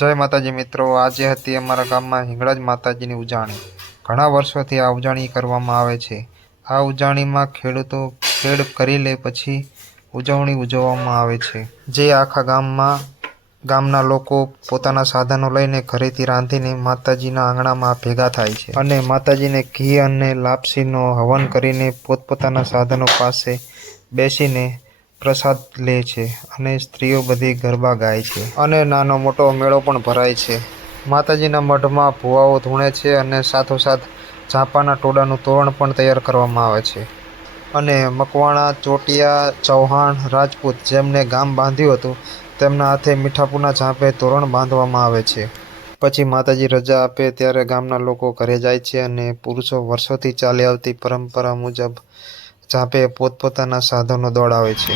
જય માતાજી મિત્રો, આજે હતી અમારા ગામમાં હિંગળાજ માતાજીની ઉજાણી। ઘણા વર્ષોથી આ ઉજાણી કરવામાં આવે છે। આ ઉજાણીમાં ખેડૂતો ખેડ કરી લે પછી ઉજવણી ઉજવવામાં આવે છે, જે આખા ગામના લોકો પોતાના સાધનો લઈને ઘરેથી રાંધીને માતાજીના આંગણામાં ભેગા થાય છે અને માતાજીને ઘી અને લાપસીનો હવન કરીને પોતપોતાના સાધનો પાસે બેસીને પ્રસાદ લે છે અને સ્ત્રીઓ બધી ગરબા ગાય છે અને નાનો મોટો મેળો પણ ભરાય છે। માતાજીના મઢમાં ભુવાઓ ધૂણે છે અને સાથોસાથ ઝાંપાના ટોડાનું તોરણ પણ તૈયાર કરવામાં આવે છે અને મકવાણા, ચોટિયા, ચૌહાણ, રાજપૂત જેમને ગામ બાંધ્યું હતું તેમના હાથે મીઠાપુરના ઝાંપે તોરણ બાંધવામાં આવે છે। પછી માતાજી રજા આપે ત્યારે ગામના લોકો ઘરે જાય છે અને પુરુષો વર્ષોથી ચાલી આવતી પરંપરા મુજબ ઝાંપે પોતપોતાના સાધનો દોડાવે છે।